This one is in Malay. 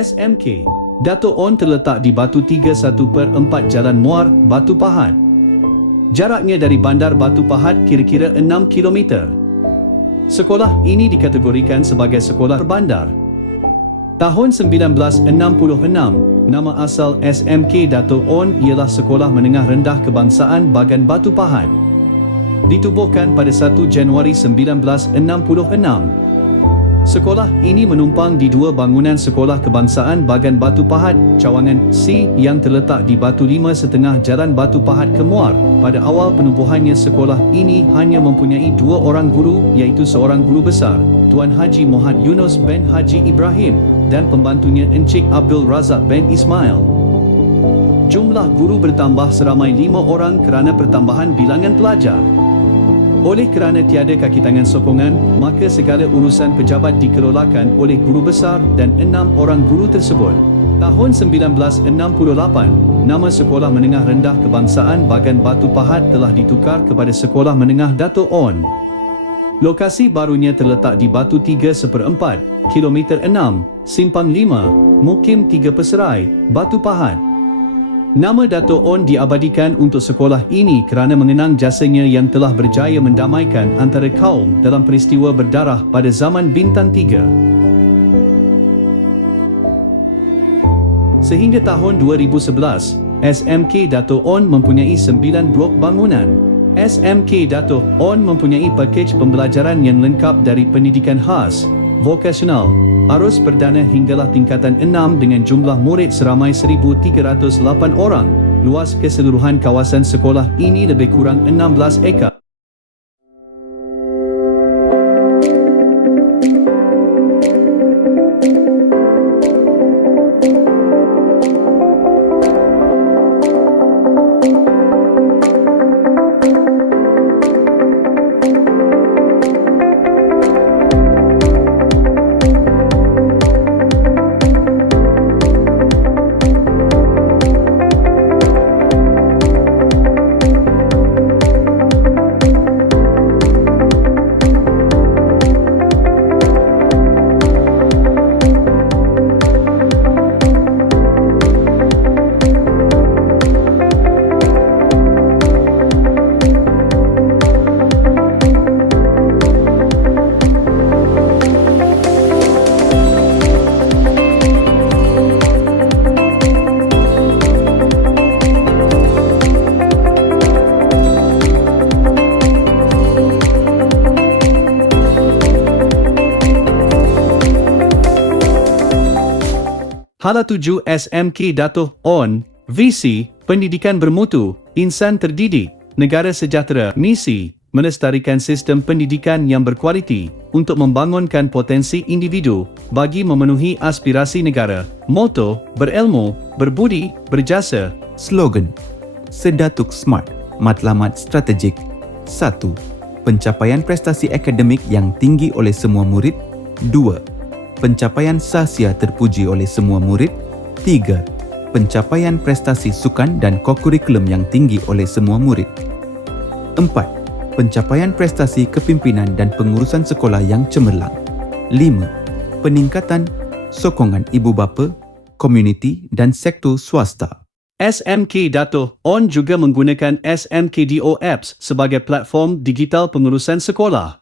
SMK Dato' On terletak di Batu 31/4 Jalan Muar, Batu Pahat. Jaraknya dari Bandar Batu Pahat kira-kira 6 km. Sekolah ini dikategorikan sebagai sekolah bandar. Tahun 1966, nama asal SMK Dato' On ialah Sekolah Menengah Rendah Kebangsaan Bagan Batu Pahat. Ditubuhkan pada 1 Januari 1966. Sekolah ini menumpang di dua bangunan Sekolah Kebangsaan Bagan Batu Pahat, cawangan C yang terletak di Batu 5.5 Jalan Batu Pahat ke Muar. Pada awal penubuhannya sekolah ini hanya mempunyai 2 orang guru, iaitu seorang guru besar, Tuan Haji Muhammad Yunus bin Haji Ibrahim, dan pembantunya Encik Abdul Razak bin Ismail. Jumlah guru bertambah seramai 5 orang kerana pertambahan bilangan pelajar. Oleh kerana tiada kaki tangan sokongan, maka segala urusan pejabat dikelolakan oleh guru besar dan 6 orang guru tersebut. Tahun 1968, nama Sekolah Menengah Rendah Kebangsaan Bagan Batu Pahat telah ditukar kepada Sekolah Menengah Dato' On. Lokasi barunya terletak di Batu 3/4, Kilometer 6, Simpang 5, Mukim 3 Peserai, Batu Pahat. Nama Dato' On diabadikan untuk sekolah ini kerana mengenang jasanya yang telah berjaya mendamaikan antara kaum dalam peristiwa berdarah pada zaman Bintang 3. Sehingga tahun 2011, SMK Dato' On mempunyai 9 blok bangunan. SMK Dato' On mempunyai pakej pembelajaran yang lengkap dari pendidikan khas, vokasional, arus perdana hinggalah tingkatan 6 dengan jumlah murid seramai 1,308 orang. Luas keseluruhan kawasan sekolah ini lebih kurang 16 ekar. Hala 7 SMK Dato' On, visi, pendidikan bermutu, insan terdidik, negara sejahtera, misi, melestarikan sistem pendidikan yang berkualiti untuk membangunkan potensi individu bagi memenuhi aspirasi negara. Moto, berilmu, berbudi, berjasa. Slogan, Sedatuk Smart, Matlamat Strategik. 1. Pencapaian prestasi akademik yang tinggi oleh semua murid. 2. Pencapaian sahsia terpuji oleh semua murid. 3. Pencapaian prestasi sukan dan kokurikulum yang tinggi oleh semua murid. 4. Pencapaian prestasi kepimpinan dan pengurusan sekolah yang cemerlang. 5. Peningkatan sokongan ibu bapa, komuniti dan sektor swasta. SMK Dato' On juga menggunakan SMKDO Apps sebagai platform digital pengurusan sekolah.